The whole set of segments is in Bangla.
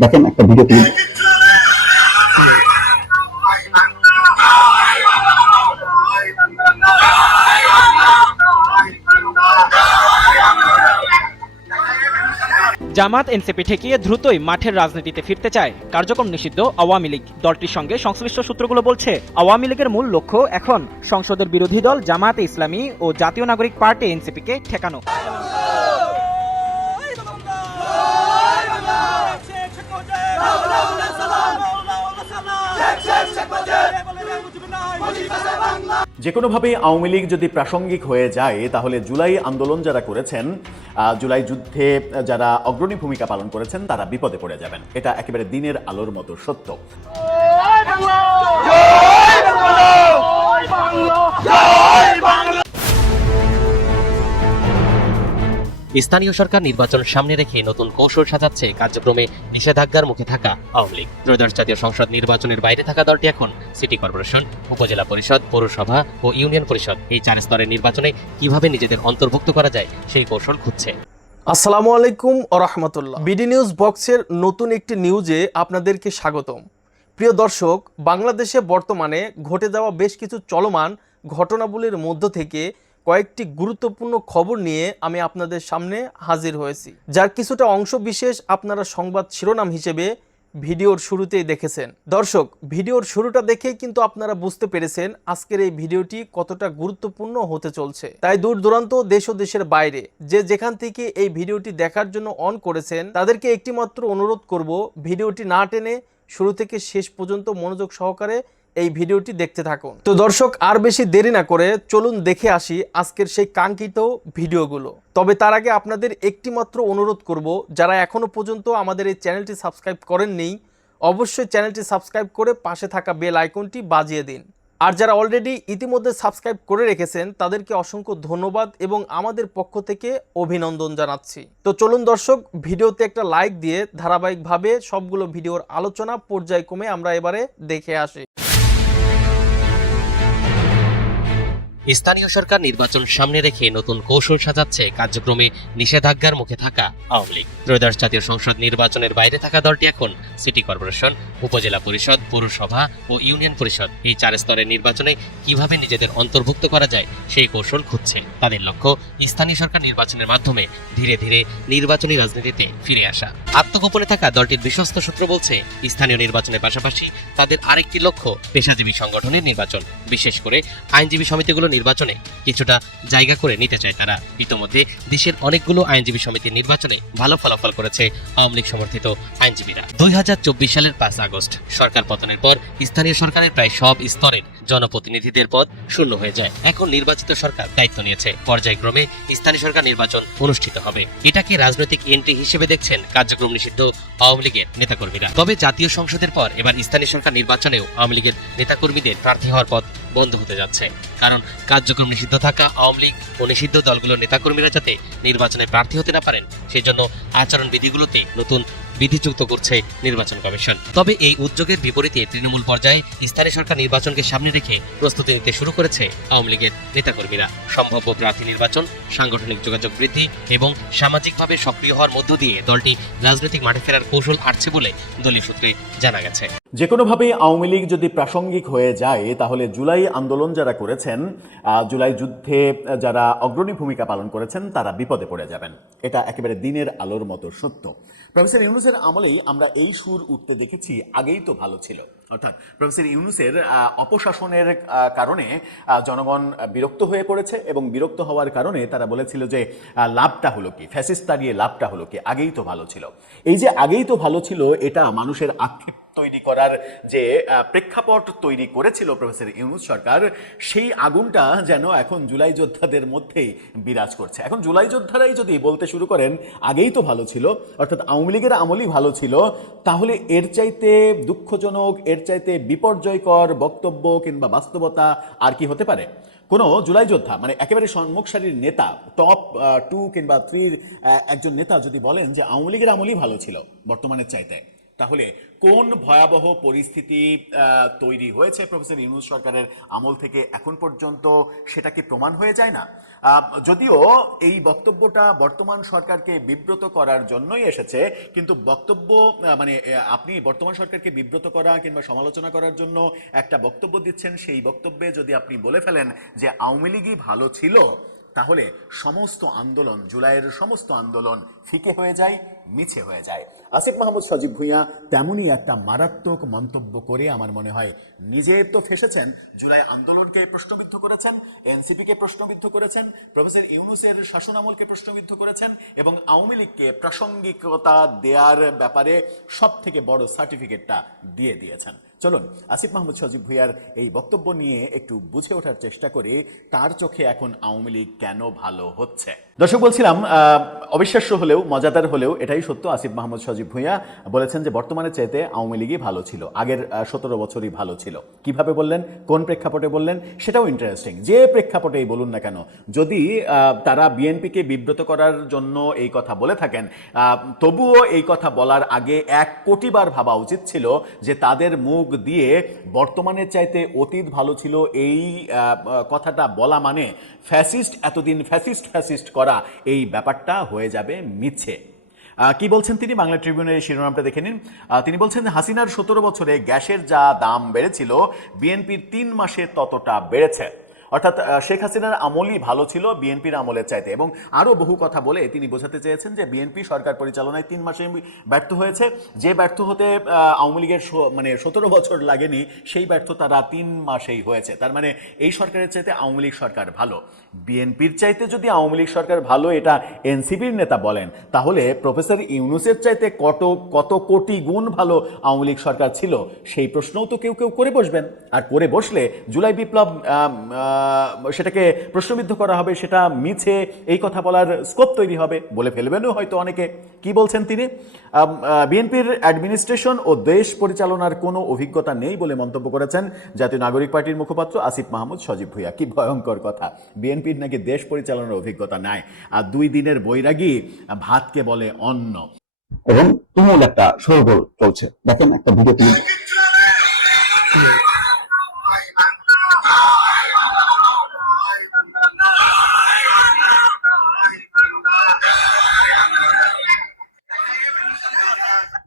দেখেন একটা ভিডিও ক্লিপ। জামাত এনসিপি ঠেকিয়ে দ্রুতই মাঠের রাজনীতিতে ফিরতে চায় কার্যক্রম নিষিদ্ধ আওয়ামী লীগ। দলটির সঙ্গে সংশ্লিষ্ট সূত্রগুলো বলছে, আওয়ামী লীগের মূল লক্ষ্য এখন সংসদের বিরোধী দল জামায়াতে ইসলামী ও জাতীয় নাগরিক পার্টি এনসিপিকে ঠেকানো। যেকোনোভাবেই আওয়ামী লীগ যদি প্রাসঙ্গিক হয়ে যায় তাহলে জুলাই আন্দোলন যারা করেছেন, জুলাই যুদ্ধে যারা অগ্রণী ভূমিকা পালন করেছেন তারা বিপদে পড়ে যাবেন। এটা একেবারে দিনের আলোর মতো সত্য। স্থানীয় সরকার নির্বাচন সামনে রেখে নতুন কৌশল সাজাচ্ছে কার্যক্রমে নিষেধাজ্ঞার মুখে থাকা আওয়ামী লীগ। ত্রয়োদশ জাতীয় সংসদ নির্বাচনের বাইরে থাকা দলটি এখন সিটি কর্পোরেশন, উপজেলা পরিষদ, পৌরসভা ও ইউনিয়ন পরিষদ এই 4 স্তরের নির্বাচনে কিভাবে নিজেদের অন্তর্ভুক্ত করা যায় সেই কৌশল খুঁজছে। আসসালামু আলাইকুম ওয়া রাহমাতুল্লাহ। বিডি নিউজ বক্সের নতুন একটি নিউজে আপনাদেরকে স্বাগতম। প্রিয় দর্শক, বাংলাদেশে বর্তমানে ঘটে যাওয়া বেশ কিছু চলমান ঘটনাবলীর মধ্য থেকে কয়েকটি গুরুত্বপূর্ণ খবর নিয়ে আমি আপনাদের সামনে হাজির হয়েছি, যার কিছুটা অংশ বিশেষ আপনারা সংবাদ শিরোনাম হিসেবে ভিডিওর শুরুতেই দেখেছেন। দর্শক, ভিডিওর শুরুটা দেখেই কিন্তু আপনারা বুঝতে পেরেছেন আজকের এই ভিডিওটি কতটা গুরুত্বপূর্ণ হতে চলছে। তাই দূর দূরান্ত দেশ ও দেশের বাইরে যে যেখান থেকে এই ভিডিওটি দেখার জন্য অন করেছেন তাদেরকে একটিমাত্র অনুরোধ করব, ভিডিওটি না টেনে শুরু থেকে শেষ পর্যন্ত মনোযোগ সহকারে এই ভিডিওটি দেখতে থাকুন। তো দর্শক, আর বেশি দেরি না করে চলুন দেখে আসি আজকের সেই কাঙ্ক্ষিত ভিডিওগুলো। তবে তার আগে আপনাদের একটি মাত্র অনুরোধ করব, যারা এখনো পর্যন্ত আমাদের এই চ্যানেলটি সাবস্ক্রাইব করেননি অবশ্যই চ্যানেলটি সাবস্ক্রাইব করে পাশে থাকা বেল আইকনটি বাজিয়ে দিন। আর যারা অলরেডি ইতিমধ্যে সাবস্ক্রাইব করে রেখেছেন তাদেরকে অসংখ্য ধন্যবাদ এবং আমাদের পক্ষ থেকে অভিনন্দন জানাচ্ছি। তো চলুন দর্শক, ভিডিওতে একটা লাইক দিয়ে ধারাবাহিকভাবে সবগুলো ভিডিওর আলোচনা পর্যায়ক্রমে আমরা এবারে দেখে আসি। স্থানীয় সরকার নির্বাচন সামনে রেখে নতুন কৌশল সাজাচ্ছে কার্যক্রমে নিষেধাজ্ঞার মুখে থাকা আওয়ামী লীগ। ত্রয়োদশ জাতীয় সংসদ নির্বাচনের বাইরে থাকা দলটি এখন সিটি কর্পোরেশন, উপজেলা পরিষদ, পৌরসভা ও ইউনিয়ন পরিষদ এই 4 স্তরের নির্বাচনে কিভাবে নিজেদের অন্তর্ভুক্ত করা যায় সেই কৌশল খুঁজছে। তাদের লক্ষ্য স্থানীয় সরকার নির্বাচনের মাধ্যমে ধীরে ধীরে নির্বাচনী রাজনীতিতে ফিরে আসা। আত্মগোপনে থাকা দলটির বিশ্বস্ত সূত্র বলছে, স্থানীয় নির্বাচনের পাশাপাশি তাদের আরেকটি লক্ষ্য পেশাজীবী সংগঠনের নির্বাচন, বিশেষ করে আইনজীবী সমিতিগুলো নির্বাচনে কিছুটা জায়গা করে নিতে চায় তারা। ইতোমধ্যে দেশের অনেকগুলো আইনজীবী সমিতির নির্বাচনে ভালো ফলাফল করেছে আওয়ামী লীগ সমর্থিত আইনজীবীরা। 2024 সালের 5 আগস্ট সরকার পতনের পর স্থানীয় সরকারের প্রায় সব স্তরের জনপ্রতিনিধিদের পদ শূন্য হয়ে যায়। এখন নির্বাচিত সরকার দায়িত্ব নিয়েছে, পর্যায়ক্রমে স্থানীয় সরকার নির্বাচন অনুষ্ঠিত হবে। এটাকে রাজনৈতিক এন্ট্রি হিসেবে দেখছেন কার্যক্রম নিষিদ্ধ আওয়ামী লীগের নেতাকর্মীরা। তবে জাতীয় সংসদের পর এবার স্থানীয় সরকার নির্বাচনেও আওয়ামী লীগের নেতাকর্মীদের প্রার্থী হওয়ার পথ বন্ধ হতে যাচ্ছে। কারণ কার্যক্রম নিষিদ্ধ থাকা আওয়ামী লীগ ও নিষিদ্ধ দলগুলোর নেতাকর্মীরা যাতে নির্বাচনে প্রার্থী হতে না পারেন সেজন্য আচরণ বিধিগুলোতে নতুন বিধি যুক্ত করছে নির্বাচন কমিশন। তবে এই উদ্যোগের বিপরীতে তৃণমূল পর্যায়ে স্থানীয় সরকার নির্বাচনকে সামনে রেখে প্রস্তুতি নিতে শুরু করেছে আওয়ামী লীগের নেতাকর্মীরা। সম্ভাব্য প্রার্থী নির্বাচন, সাংগঠনিক যোগাযোগ বৃদ্ধি এবং সামাজিকভাবে সক্রিয় হওয়ার মধ্য দিয়ে দলটি রাজনৈতিক মাঠে ফেরার কৌশল আঁটছে বলে দলীয় সূত্রে জানা গেছে। যেকোনোভাবেই আওয়ামী লীগ যদি প্রাসঙ্গিক হয়ে যায় তাহলে জুলাই আন্দোলন যারা করেছেন, জুলাই যুদ্ধে যারা অগ্রণী ভূমিকা পালন করেছেন তারা বিপদে পড়ে যাবেন। এটা একেবারে দিনের আলোর মতো সত্য। প্রফেসর ইউনূসের আমলেই আমরা এই সুর উঠতে দেখেছি, আগেই তো ভালো ছিল। অর্থাৎ প্রফেসর ইউনূসের অপশাসনের কারণে জনগণ বিরক্ত হয়ে পড়েছে এবং বিরক্ত হওয়ার কারণে তারা বলেছিল যে লাভটা হলো কি, ফ্যাসিস্ট তাড়িয়ে লাভটা হলো কি, আগেই তো ভালো ছিল। এই যে আগেই তো ভালো ছিল, এটা মানুষের আক্ষেপ তৈরি করার যে প্রেক্ষাপট তৈরি করেছিল প্রফেসর ইউনূস সরকার, সেই আগুনটা যেন এখন জুলাই যোদ্ধাদের মধ্যেই বিরাজ করছে। এখন জুলাই যোদ্ধারাই যদি বলতে শুরু করেন আগেই তো ভালো ছিল, অর্থাৎ আওয়ামী লীগের আমলই ভালো ছিল, তাহলে এর চাইতে দুঃখজনক, এর চাইতে বিপর্যয়কর বক্তব্য কিংবা বাস্তবতা আর কি হতে পারে? কোনো জুলাই যোদ্ধা, মানে একেবারে সম্মুখ সারির নেতা, টপ 2 কিংবা 3 একজন নেতা যদি বলেন যে আওয়ামী লীগের আমলই ভালো ছিল বর্তমানের চাইতে, তাহলে কোন ভয়াবহ পরিস্থিতি তৈরি হয়েছে প্রফেসর ইউনূস সরকারের আমল থেকে এখন পর্যন্ত, সেটা কি প্রমাণ হয়ে যায় না? যদিও এই বক্তব্যটা বর্তমান সরকারকে বিব্রত করার জন্যই এসেছে, কিন্তু বক্তব্য আপনি বর্তমান সরকারকে বিব্রত করা কিংবা সমালোচনা করার জন্য একটা বক্তব্য দিচ্ছেন, সেই বক্তব্যে যদি আপনি বলে ফেলেন যে আওয়ামী লীগই ভালো ছিল, তাহলে সমস্ত আন্দোলন, জুলাইয়ের সমস্ত আন্দোলন ফিকে হয়ে যায়, মিছে হয়ে যায়। আসিফ মাহমুদ সজীব ভুঁইয়া তেমনই একটা মারাত্মক মন্তব্য করে আমার মনে হয় নিজে তো ফেসেছেন, জুলাই আন্দোলনকে প্রশ্নবিদ্ধ করেছেন, এনসিপিকে প্রশ্নবিদ্ধ করেছেন, প্রফেসর ইউনূসের শাসনামলকে প্রশ্নবিদ্ধ করেছেন এবং আওয়ামী লীগকে প্রাসঙ্গিকতা দেওয়ার ব্যাপারে সব থেকে বড় সার্টিফিকেটটা দিয়ে দিয়েছেন। চলুন আসিফ মাহমুদ সজীব ভুঁইয়ার এই বক্তব্য নিয়ে একটু বুঝে ওঠার চেষ্টা করি, তার চোখে এখন আওয়ামী লীগ কেন ভালো হচ্ছে। দর্শক, বলছিলাম অবিশ্বাস্য হলেও মজাদার হলেও এটাই সত্য, আসিফ মাহমুদ সজীব ভুঁইয়া বলেছেন যে বর্তমানে চাইতে আওয়ামী লীগই ভালো ছিল, আগের 17 বছরই ভালো ছিল। কিভাবে বললেন, কোন প্রেক্ষাপটে বললেন, সেটাও ইন্টারেস্টিং। যে প্রেক্ষাপটেই বলুন না কেন, যদি তারা বিএনপিকে বিব্রত করার জন্য এই কথা বলে থাকেন, তবুও এই কথা বলার আগে 1 কোটি বার ভাবা উচিত ছিল যে তাদের মুখ দিয়ে বর্তমানে চাইতে অতীত ভালো ছিল এই কথাটা বলা মানে ফ্যাসিস্ট, এতদিন ফ্যাসিস্ট করা, এই ব্যাপারটা হয়ে যাবে মিথ্যে। কি বলছেন তিনি, বাংলা ট্রিবিউনের শিরোনামটা দেখে নিন। তিনি বলছেন হাসিনার 17 বছরে গ্যাসের যা দাম বেড়েছিল, বিএনপির 3 মাসে ততটা বেড়েছে। অর্থাৎ শেখ হাসিনার আমলই ভালো ছিল বিএনপির আমলের চাইতে, এবং আরও বহু কথা বলে তিনি বোঝাতে চেয়েছেন যে বিএনপি সরকার পরিচালনায় 3 মাসে ব্যর্থ হয়েছে। যে ব্যর্থ হতে আওয়ামী লীগের 17 বছর লাগেনি, সেই ব্যর্থতারা 3 মাসেই হয়েছে। তার মানে এই সরকারের চাইতে আওয়ামী লীগ সরকার ভালো। বিএনপির চাইতে যদি আওয়ামী লীগ সরকার ভালো, এটা এনসিপির নেতা বলেন, তাহলে প্রফেসর ইউনূসের চাইতে কত কোটি গুণ ভালো আওয়ামী লীগ সরকার ছিল, সেই প্রশ্নও তো কেউ করে বসবেন। আর করে বসলে জুলাই বিপ্লব সেটাকে প্রশ্নবিদ্ধ করা হবে, সেটা মিছে এই কথা বলার স্কোপ তৈরি হবে, বলে ফেলবেনও হয়তো অনেকে। কি বলছেন তিনি, বিএনপির অ্যাডমিনিস্ট্রেশন ও দেশ পরিচালনার কোনো অভিজ্ঞতা নেই বলে মন্তব্য করেছেন জাতীয় নাগরিক পার্টির মুখপাত্র আসিফ মাহমুদ সজীব ভুঁইয়া। কি ভয়ঙ্কর কথা, বিএনপির নাকি দেশ পরিচালনার অভিজ্ঞতা নাই, আর 2 দিনের বৈরাগী ভাতকে বলে অন্ন। এবং তুমুল একটা শোরগোল চলছে। দেখেন একটা ভিডিও ক্লিপ।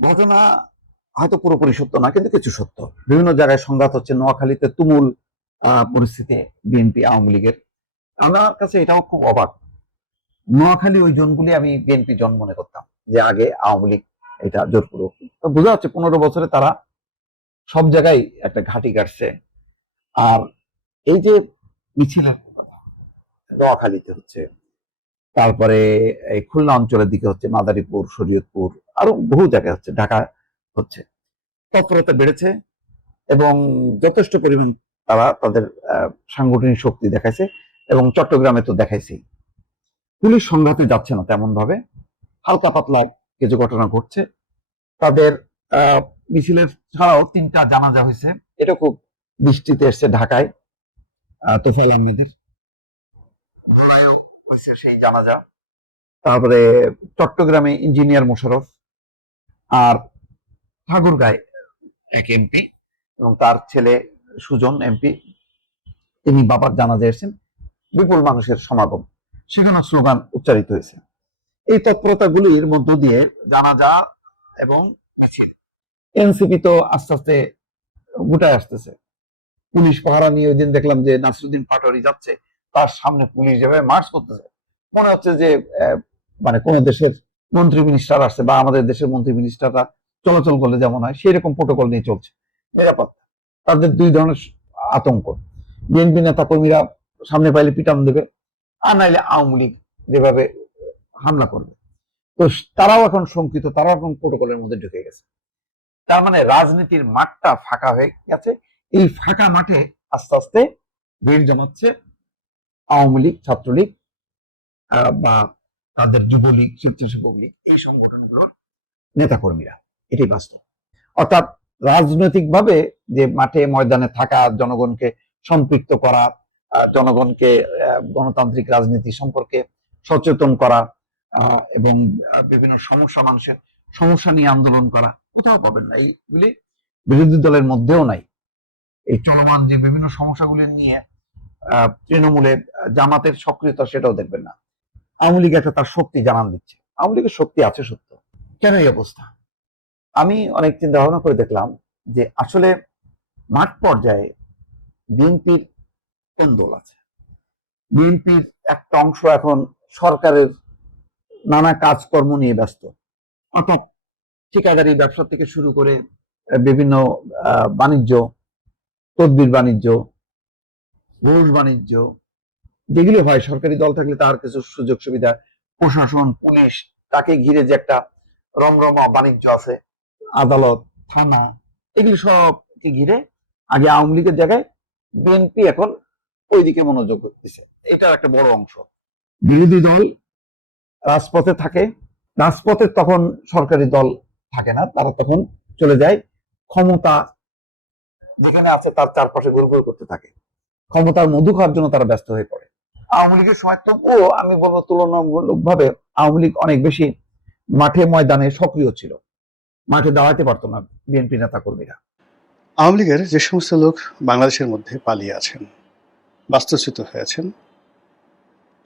ঘটনা হয়তো পুরোপুরি সত্য না, কিন্তু কিছু সত্য। বিভিন্ন জায়গায় সংঘাত হচ্ছে। নোয়াখালীতে তুমুল পরিস্থিতি বিএনপি আওয়ামী লীগের। আমার কাছে এটাও খুব অবাক, নোয়াখালী ওই জোনগুলি আমি বিএনপি জন মনে করতাম, যে আগে আওয়ামী লীগ এটা জোরপূর্বক। তো বোঝা যাচ্ছে 15 বছরে তারা সব জায়গায় একটা ঘাঁটি কাটছে। আর এই যে মিছিলের নোয়াখালীতে হচ্ছে, তারপরে এই খুলনা অঞ্চলের দিকে হচ্ছে, মাদারীপুর, শরীয়তপুর, আরো বহু জায়গায় হচ্ছে, ঢাকা হচ্ছে, তৎপরতা বেড়েছে এবং যথেষ্ট পরিমাণ তারা তাদের সাংগঠনিক শক্তি দেখাইছে, এবং চট্টগ্রামে তো দেখাইছেই। পুলিশ সংঘাতে যাচ্ছে না তেমন ভাবে, হালকা পাতলা কিছু ঘটনা ঘটছে। তাদের মিছিলের ছাড়াও 3টা জানাজা হয়েছে, এটা খুব দৃষ্টিতে এসছে। ঢাকায় তোফায়েল আহমেদের, ভোলায়ও হয়েছে সেই জানাজা। তারপরে চট্টগ্রামে ইঞ্জিনিয়ার মোশাররফ, আর ঠাকুরগাঁয় এক এমপি এবং তার ছেলে সুজন এমপি, তিনি বাবার জানাজা এসেছেন। বিপুল মানুষের সমাগম, সেখানে স্লোগান উচ্চারিত হয়েছে। এই তৎপরতাগুলির মধ্য দিয়ে জানাজা এবং মিছিল, এনসিপি তো আস্তে আস্তে গুটায় আসতেছে। পুলিশ পাহারা নিয়ে ওই দিন দেখলাম যে নাসিরুদ্দিন পাটোয়ারি যাচ্ছে, তার সামনে পুলিশ যেভাবে মার্চ করতেছে, মনে হচ্ছে যে মানে কোন দেশের মন্ত্রী মিনিস্টার আসছে, বা আমাদের দেশের মন্ত্রী মিনিস্টাররা চলাচল করলে যেমন হয় সেই রকম প্রোটোকল নিয়ে চলছে। নিরাপত্তা, তাদের 2 ধরনের আতঙ্ক। বিএনপি নেতা কর্মীরা সামনে পাইলে পিটান দেবে, আর নাইলে আওয়ামী লীগ যেভাবে হামলা করবে। তো তারাও এখন শঙ্কিত, তারাও এখন প্রোটোকলের মধ্যে ঢুকে গেছে। তার মানে রাজনীতির মাঠটা ফাঁকা হয়ে গেছে। এই ফাঁকা মাঠে আস্তে আস্তে ভিড় জমাচ্ছে আওয়ামী লীগ, ছাত্রলীগ বা তাদের যুবলীগ, স্বেচ্ছাসেবক লীগ, এই সংগঠনগুলোর নেতাকর্মীরা। এটাই বাস্তব। অর্থাৎ রাজনৈতিকভাবে যে মাঠে ময়দানে থাকা, জনগণকে সম্পৃক্ত করা, জনগণকে গণতান্ত্রিক রাজনীতি সম্পর্কে সচেতন করা, এবং বিভিন্ন সমস্যা মানুষের সমস্যা নিয়ে আন্দোলন করা কোথাও পাবেন না। এইগুলি বিরোধী দলের মধ্যেও নাই। এই চলমান যে বিভিন্ন সমস্যাগুলি নিয়ে তৃণমূলে জামাতের সক্রিয়তা সেটাও দেখবেন না। আওয়ামী লীগ একটা তার শক্তি জানান দিচ্ছে। আওয়ামী লীগের শক্তি আছে সত্য, কেন এই অবস্থা? আমি অনেক চিন্তা ভাবনা করে দেখলাম যে আসলে মাঠ পর্যায়ে বিএনপির কোন দল আছে? বিএনপির একটা অংশ এখন সরকারের নানা কাজকর্ম নিয়ে ব্যস্ত, অর্থাৎ ঠিকাদারি ব্যবসা থেকে শুরু করে বিভিন্ন বাণিজ্য, তদবির বাণিজ্য, ঘুষ বাণিজ্য, যেগুলি হয় সরকারি দল থাকলে তার কিছু সুযোগ সুবিধা, প্রশাসন, পুলিশ, তাকে ঘিরে যে একটা রমরমা বাণিজ্য আছে, আদালত, থানা, এগুলি সবকে ঘিরে আগে আওয়ামী লীগের জায়গায় বিএনপি এখন ওইদিকে মনোযোগ দিচ্ছে। এটার একটা বড় অংশ। বিরোধী দল রাজপথে থাকে, রাজপথে তখন সরকারি দল থাকে না, তারা তখন চলে যায় ক্ষমতা যেখানে আছে তার চারপাশে ঘুরঘুর করতে থাকে, ক্ষমতার মধু খাওয়ার জন্য তারা ব্যস্ত হয়ে পড়ে। আওয়ামী লীগের সময় তবুও আমি বলবো তুলনামূলকভাবে আওয়ামী লীগ অনেক বেশি মাঠে ময়দানে সক্রিয় ছিল, মাঠে দাঁড়াতে পারতো না বিএনপি নেতা কর্মীরা। আওয়ামী লীগের যে সমস্ত লোক বাংলাদেশের মধ্যে পালিয়ে আছেন, বাস্তুচ্যুত হয়েছেন,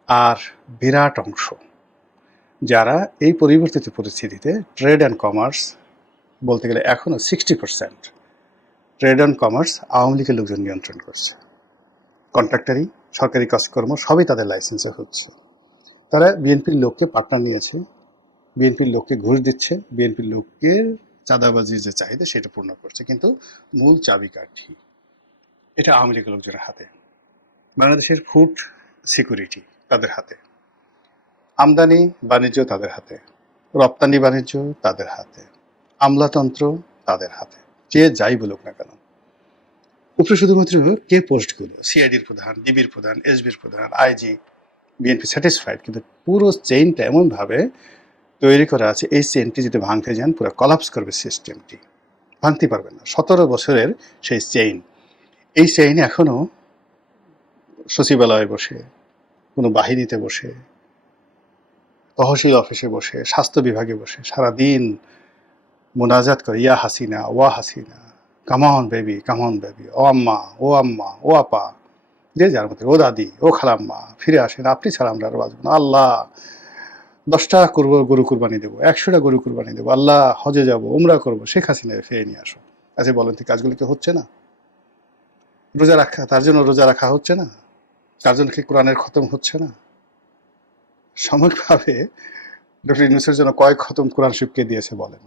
আর বিরাট অংশ যারা এই পরিবর্তিত পরিস্থিতিতে ট্রেড অ্যান্ড কমার্স, বলতে গেলে এখনও 60% ট্রেড অ্যান্ড কমার্স আওয়ামী লীগের লোকজন নিয়ন্ত্রণ করছে। কন্ট্রাক্টারি, সরকারি কাজকর্ম সবই তাদের লাইসেন্সে হচ্ছে। তারা বিএনপির লোককে পার্টনার নিয়েছে, বিএনপির লোককে ঘুষ দিচ্ছে, বিএনপির লোকের চাঁদাবাজির যে চাহিদা সেটা পূর্ণ করছে, কিন্তু মূল চাবিকাঠি এটা আওয়ামী লীগের লোকজনের হাতে। বাংলাদেশের ফুড সিকিউরিটি তাদের হাতে, আমদানি বাণিজ্য তাদের হাতে, রপ্তানি বাণিজ্য তাদের হাতে, আমলাতন্ত্র তাদের হাতে। যে যাই বলুক না কেন, উপরে শুধুমাত্র কে পোস্টগুলো, সিআইডির প্রধান, ডিবির প্রধান, এসবির প্রধান, আইজি, বিএনপি স্যাটিসফাইড, কিন্তু পুরো চেইনটা এমনভাবে তৈরি করা আছে, এই চেইনটি যদি ভাঙতে যান পুরো কলাপস করবে সিস্টেমটি, ভাঙতে পারবেন না। 17 বছরের সেই চেইন, এই চেইন এখনো সচিবালয়ে বসে, কোনো বাহিনীতে বসে, তহসিল অফিসে বসে, স্বাস্থ্য বিভাগে বসে সারাদিন মোনাজাত করে, ইয়া হাসিনা, ওয়া Hasina, come on baby, come on baby, ও আম্মা, ও আপা, যে যার মধ্যে, ও দাদি, ও খালাম্মা, ফিরে আসেন, আপনি ছাড়া আমরা আর বাঁচব না। আল্লাহ 10টা গরু কুরবানি দেবো, 100টা গরু কুরবানি দেবো, আল্লাহ হজে যাব, উমরা করবো, শেখ হাসিনা ফিরে নিয়ে আসো। আচ্ছা বলেন তো, কাজগুলো কি হচ্ছে না? রোজা রাখা, তার জন্য রোজা রাখা হচ্ছে না? তার জন্য কি কোরআনের খতম হচ্ছে না? সাময়িকভাবে ডক্টর ইউনূসের জন্য কয়েক খতম কোরআন শরীফকে দিয়েছে বলেন।